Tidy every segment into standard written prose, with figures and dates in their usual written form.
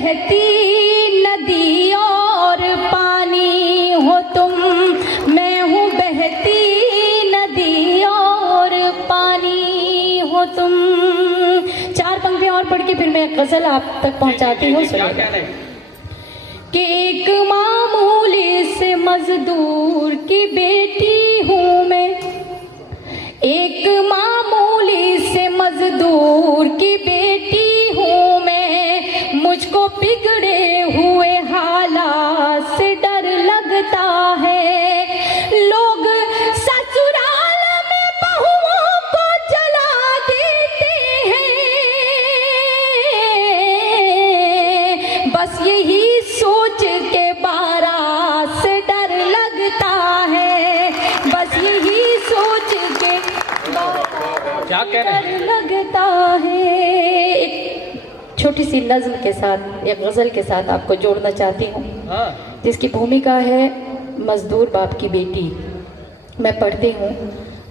बहती नदी और पानी हो तुम, मैं हूँ बहती नदी और पानी हो तुम। चार पंक्तियां और पढ़ के फिर मैं गजल आप तक पहुंचाती हूँ। कि एक मामूली से मजदूर की बेटी हूँ मैं, एक मामूली से मजदूर की बेटी हूँ मैं, मुझको बिगड़े हुए हालात से डर लगता है। लोग ससुराल में बहुओं को जला देते हैं, बस यही सोच के बारात से डर लगता है, बस यही सोच के क्या कह रहे हैं? डर लगता है। एक छोटी सी नज्म के साथ, एक गजल के साथ आपको जोड़ना चाहती हूँ, जिसकी भूमिका है मजदूर बाप की बेटी। मैं पढ़ती हूँ,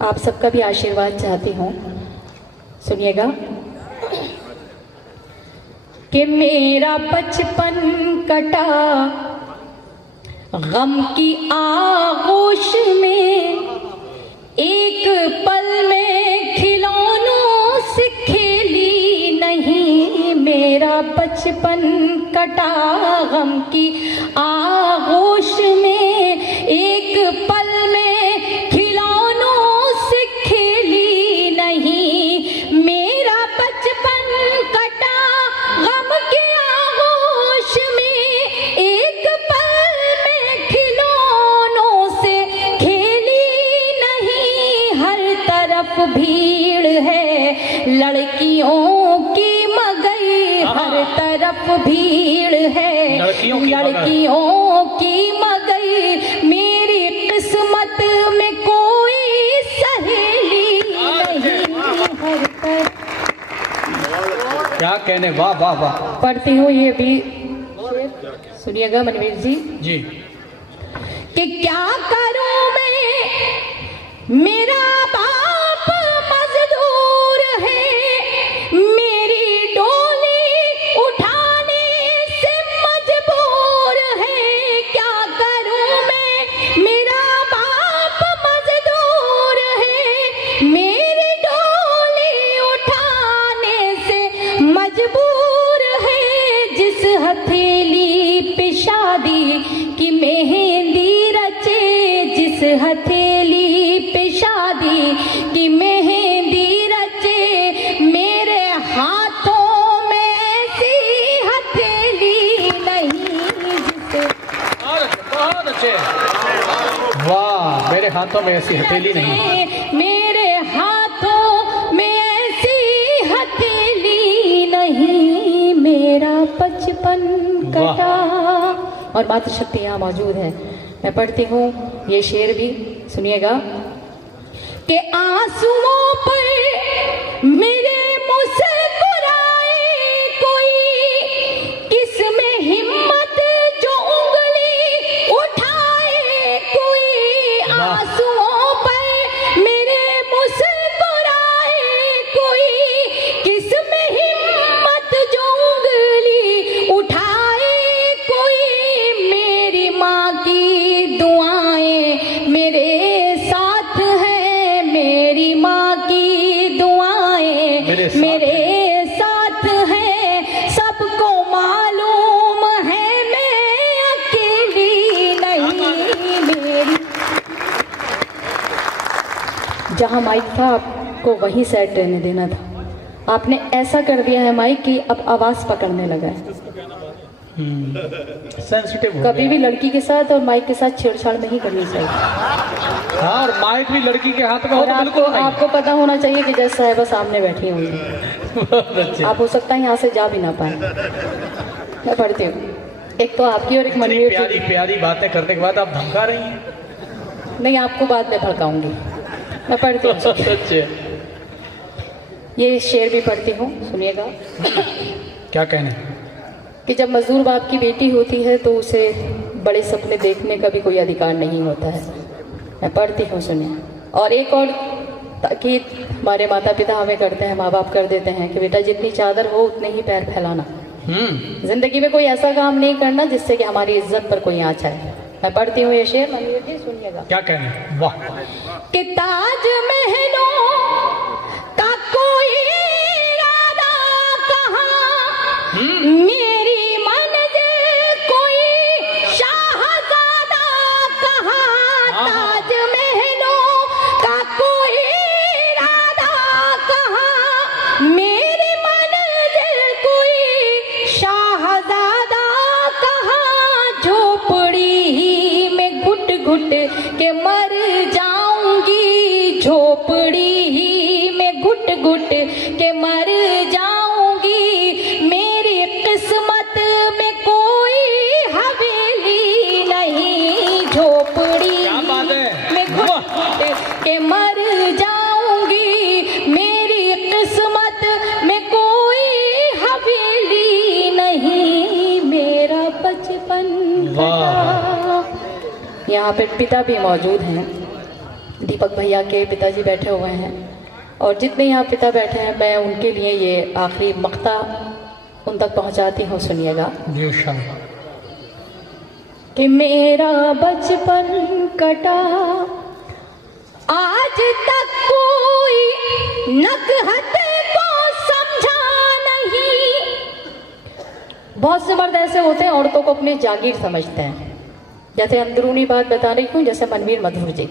आप सबका भी आशीर्वाद चाहती हूँ, सुनिएगा। कि मेरा बचपन कटा गम की आगोश में, एक पल में खिलौनों से खेली नहीं। मेरा बचपन कटा गम की आगोश में, एक पल में खिलौनों से खेली नहीं। मेरा बचपन कटा गम की आगोश में, एक पल में खिलौनों से खेली नहीं। हर तरफ भीड़ है लड़कियों की मगई, हर तरफ भीड़ है लड़कियों की मगई। मेरी किस्मत में कोई सहेली नहीं। हर तरफ क्या कहने, वाह वाह वाह। पढ़ती हूँ ये भी, सुनिएगा मनवीर जी। कि क्या करूं मैं, मेरा बाप मजदूर है, मेरी डोली उठाने से मजबूर है। क्या करूं मैं, मेरा बाप मजदूर है, मेरी डोली उठाने से मजबूर है। जिस हथेली पे शादी की मेहंदी रचे, जिस हथेली पे शादी की मेहंदी रचे, मेरे हाथों में ऐसी हथेली नहीं। जिसे बहुत अच्छे, वाह। मेरे हाथों में ऐसी हथेली नहीं, मेरे हाथों में ऐसी हथेली नहीं। मेरा बचपन कटा। और मातृशक्ति यहाँ मौजूद है। मैं पढ़ती हूँ ये शेर भी, सुनिएगा। कि आंसुओं पर मेरे मुस्कुराए कोई, किसमें हिम्मत जो उंगली उठाए कोई। आंसुओं पर मेरे मुस्कुराए कोई, किसमें हिम्मत जो उंगली उठाए कोई। मेरी माँ की दुआएं मेरे साथ हैं, मेरी माँ की दुआएं मेरे साथ हैं। सबको मालूम है मैं अकेली नहीं। मेरी जहाँ माइक था आपको वहीं सेट रहने देना था, आपने ऐसा कर दिया है माइक कि अब आवाज पकड़ने लगा है। सेंसिटिव। कभी भी लड़की के साथ और माइक के साथ छेड़छाड़ नहीं करनी चाहिए। हाँ, और माइक भी लड़की के हाथ में हो तो बिल्कुल नहीं। आपको पता होना चाहिए कि जज साहिबा सामने बैठी होंगी, आप हो सकता है यहाँ से जा भी ना पाए। मैं पढ़ती हूँ, एक तो आपकी और एक मनवीर। प्यारी प्यारी बातें करने के बाद आप धमका रही हैं। नहीं, आपको बाद में भड़काऊंगी। मैं पढ़ती हूँ, ये शेर भी पढ़ती हूँ, सुनिएगा। क्या कहने? कि जब मजदूर बाप की बेटी होती है तो उसे बड़े सपने देखने का भी कोई अधिकार नहीं होता है। मैं पढ़ती हूँ, सुनिए। और एक और ताकीद हमारे माता पिता हमें करते हैं, माँ बाप कर देते हैं कि बेटा जितनी चादर हो उतने ही पैर फैलाना। जिंदगी में कोई ऐसा काम नहीं करना जिससे कि हमारी इज्जत पर कोई आँच आए। मैं पढ़ती हूँ ये शेर, मनवीर जी सुनिएगा। क्या कहने, वाह। कि ताज महलों का कोई इरादा कहाँ, मेरी मंजिल कोई शाहजादा कहाँ। ताज महलों का कोई इरादा कहाँ, मेरी मंजिल कोई शाहजादा कहाँ। झोपड़ी ही में घुट घुट के मर जाऊंगी, झोपड़ी ही में घुट घुट के मर जाऊंगी। मेरी किस्मत में कोई हवेली नहीं, झोपड़ी में घुट घुट के मर जाऊंगी। मेरी किस्मत में कोई हवेली नहीं, मेरा बचपन कटा। यहाँ पे पिता भी मौजूद हैं, दीपक भैया के पिताजी बैठे हुए हैं, और जितने यहाँ पिता बैठे हैं मैं उनके लिए ये आखिरी मक्ता उन तक पहुँचाती हूँ, सुनिएगा। कि मेरा बचपन कटा आज तक कोई नकहत को समझा नहीं। बहुत से मर्द ऐसे होते हैं औरतों को अपनी जागीर समझते हैं, जैसे अंदरूनी बात बता रही हूँ, जैसे मनवीर मधुर जी।